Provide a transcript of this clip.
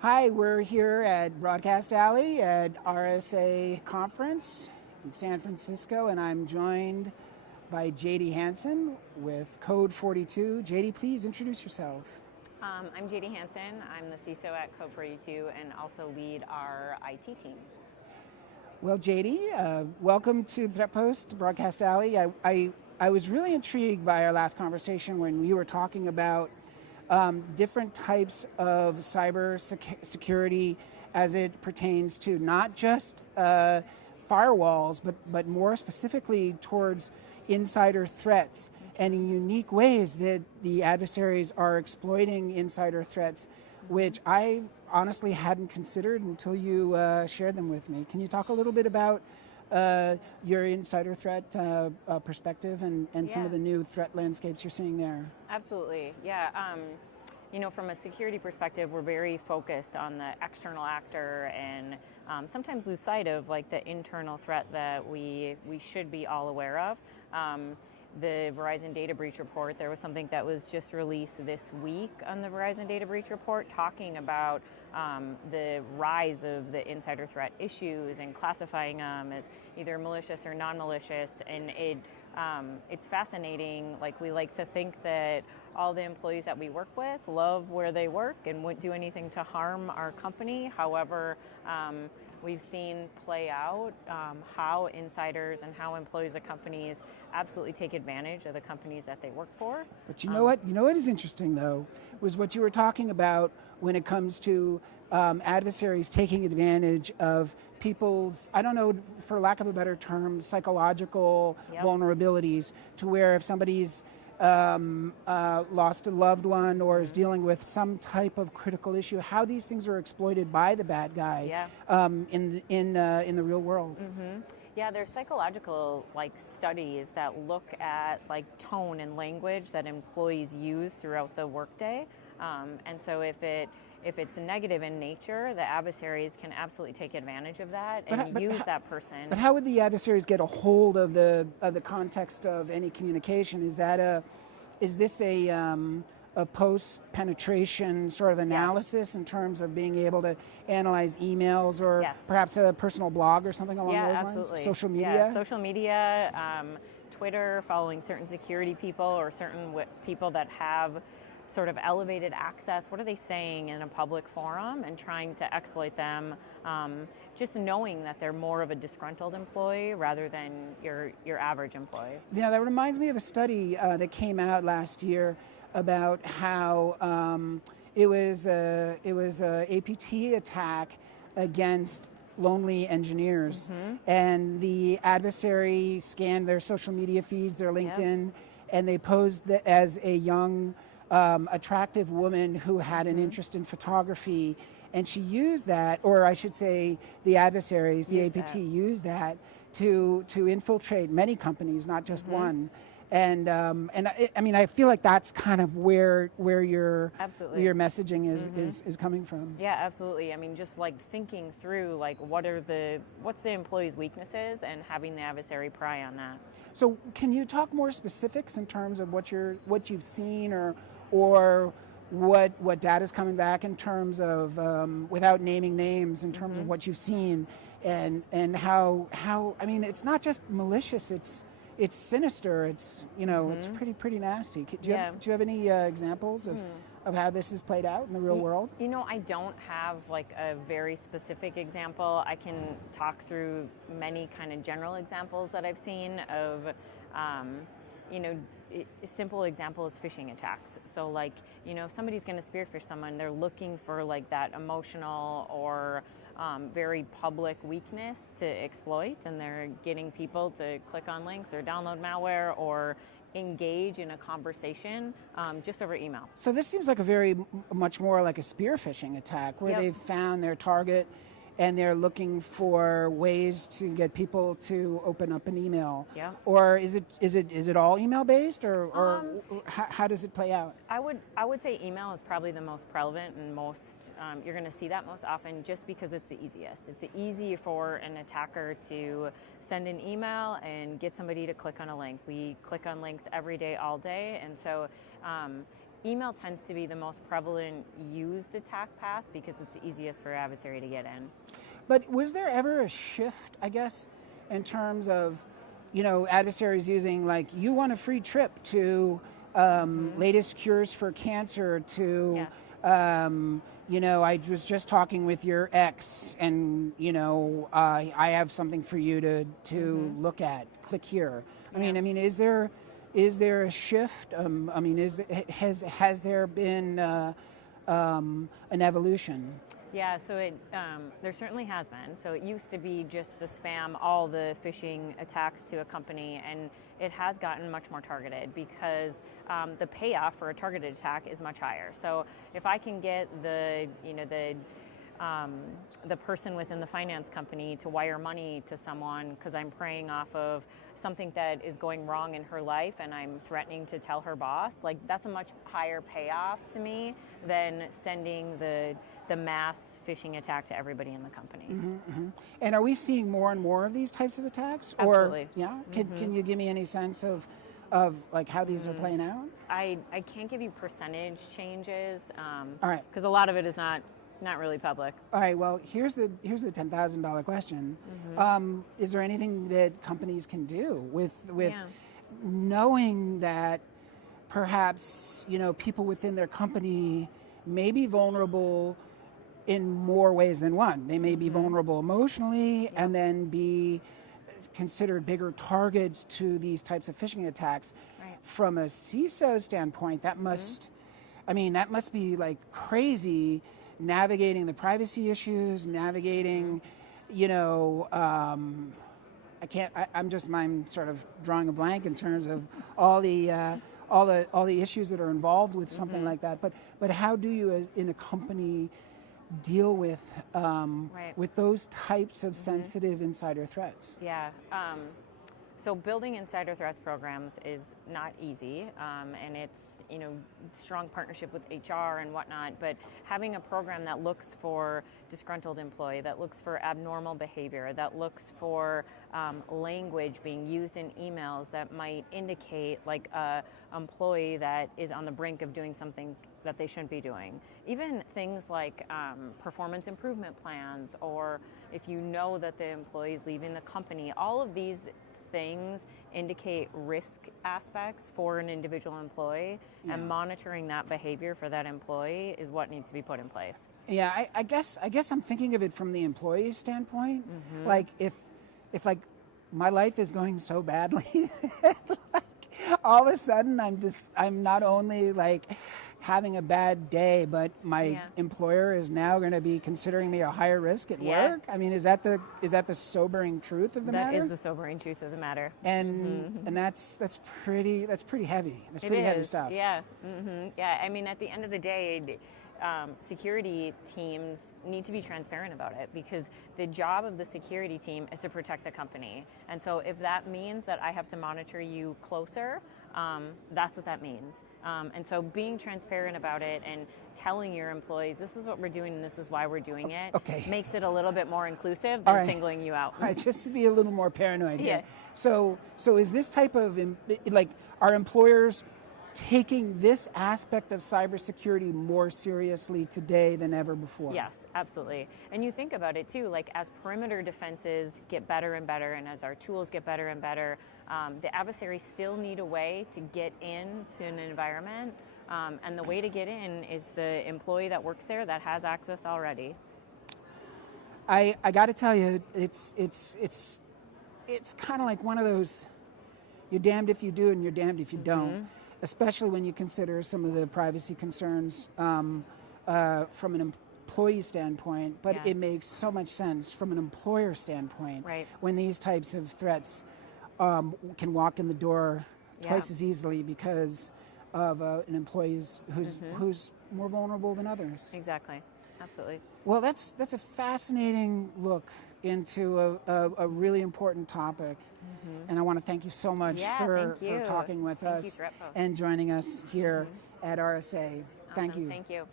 Hi, we're here at Broadcast Alley at RSA Conference in San Francisco, and I'm joined by JD Hansen with Code42. JD, please introduce yourself. I'm JD Hansen. I'm the CISO at Code42 and also lead our IT team. Well, JD, welcome to Threatpost, Broadcast Alley. I was really intrigued by our last conversation when we were talking about different types of cyber security as it pertains to not just firewalls, but more specifically towards insider threats and in unique ways that the adversaries are exploiting insider threats, which I honestly hadn't considered until you shared them with me. Can you talk a little bit about your insider threat perspective and some of the new threat landscapes you're seeing there? Absolutely, yeah. From a security perspective, we're very focused on the external actor and sometimes lose sight of like the internal threat that we should be all aware of. The Verizon data breach report, there was something that was just released this week on the Verizon data breach report talking about the rise of the insider threat issues and classifying them as either malicious or non-malicious, and it's fascinating. Like, we like to think that all the employees that we work with love where they work and wouldn't do anything to harm our company. However, we've seen play out how insiders and how employees of companies absolutely take advantage of the companies that they work for. But you know what? You know what is interesting, though, was what you were talking about when it comes to adversaries taking advantage of people's, I don't know, for lack of a better term, psychological vulnerabilities, to where if somebody's lost a loved one or is dealing with some type of critical issue, how these things are exploited by the bad guy in the real world. Yeah, there's psychological studies that look at tone and language that employees use throughout the workday, and so if it's negative in nature, the adversaries can absolutely take advantage of that and use that person. But how would the adversaries get a hold of the context of any communication? Is this a post-penetration sort of analysis in terms of being able to analyze emails or perhaps a personal blog or something along those absolutely. lines? Social media? Yeah, social media, Twitter, following certain security people or certain people that have sort of elevated access. What are they saying in a public forum, and trying to exploit them, just knowing that they're more of a disgruntled employee rather than your average employee. Yeah, that reminds me of a study that came out last year about how it was a APT attack against lonely engineers, and the adversary scanned their social media feeds, their LinkedIn, and they posed as a young attractive woman who had an interest in photography, and she used that, or I should say the adversaries, the APT, used that to infiltrate many companies, not just one. And I mean, I feel like that's kind of where your messaging is coming from. Yeah, absolutely. I mean, just thinking through what's the employee's weaknesses and having the adversary pry on that. So, can you talk more specifics in terms of what you've seen or what data is coming back in terms of without naming names, in terms of what you've seen and how I mean, it's not just malicious, it's sinister, it's it's pretty nasty. Do you have any examples of how this is played out in the real world? I don't have a very specific example. I can talk through many kind of general examples that I've seen of a simple example is phishing attacks. So somebody's going to spearfish someone, they're looking for that emotional or very public weakness to exploit, and they're getting people to click on links or download malware or engage in a conversation just over email. So this seems like much more like a spear phishing attack, where they've found their target and they're looking for ways to get people to open up an email. Yeah. Or is it all email based, or how does it play out? I would say email is probably the most prevalent and most you're going to see that most often, just because it's the easiest. It's easy for an attacker to send an email and get somebody to click on a link. We click on links every day, all day, and so email tends to be the most prevalent used attack path because it's the easiest for adversary to get in. But was there ever a shift, I guess, in terms of, adversaries using, like, you want a free trip to latest cures for cancer to, I was just talking with your ex and, I have something for you to look at. Click here. I mean, is there a shift? Has there been an evolution? Yeah, so there certainly has been. So it used to be just the spam, all the phishing attacks to a company, and it has gotten much more targeted because the payoff for a targeted attack is much higher. So if I can get the person within the finance company to wire money to someone because I'm preying off of something that is going wrong in her life and I'm threatening to tell her boss, like that's a much higher payoff to me than sending the mass phishing attack to everybody in the company. And are we seeing more and more of these types of attacks? Absolutely. Or, yeah? Can you give me any sense of like how these are playing out? I can't give you percentage changes All right. because a lot of it is not really public. All right, well, here's the $10,000 question. Is there anything that companies can do with knowing that perhaps, people within their company may be vulnerable in more ways than one? They may be vulnerable emotionally and then be considered bigger targets to these types of phishing attacks. Right. From a CISO standpoint, that must be like crazy, navigating the privacy issues, navigating, I'm sort of drawing a blank in terms of all the issues that are involved with something like that. But how do you, in a company, deal with those types of sensitive insider threats? Yeah. So building insider threats programs is not easy, and it's strong partnership with HR and whatnot. But having a program that looks for disgruntled employee, that looks for abnormal behavior, that looks for language being used in emails that might indicate like a employee that is on the brink of doing something that they shouldn't be doing. Even things like performance improvement plans, or if you know that the employee is leaving the company, all of these things indicate risk aspects for an individual employee, and monitoring that behavior for that employee is what needs to be put in place. Yeah, I guess I'm thinking of it from the employee standpoint. Like if like my life is going so badly, like all of a sudden I'm not only like having a bad day, but my employer is now going to be considering me a higher risk at work. I mean, is that the sobering truth of the matter? That is the sobering truth of the matter. And and that's pretty heavy. That's pretty heavy stuff. Yeah. Yeah. I mean, at the end of the day, security teams need to be transparent about it, because the job of the security team is to protect the company. And so if that means that I have to monitor you closer, that's what that means. And so being transparent about it and telling your employees, this is what we're doing and this is why we're doing it, makes it a little bit more inclusive than singling you out. All right, just to be a little more paranoid here. Yeah. So is this type of, like, are employers taking this aspect of cybersecurity more seriously today than ever before? Yes, absolutely. And you think about it too, like as perimeter defenses get better and better, and as our tools get better and better, the adversaries still need a way to get into an environment, and the way to get in is the employee that works there that has access already. I got to tell you, it's kind of like one of those, you're damned if you do and you're damned if you don't. Especially when you consider some of the privacy concerns from an employee standpoint, but it makes so much sense from an employer standpoint when these types of threats can walk in the door twice as easily because of an employee who's more vulnerable than others. Exactly, absolutely. Well, that's a fascinating look into a really important topic. And I want to thank you so much for talking with us and joining us here at RSA. Awesome. Thank you. Thank you.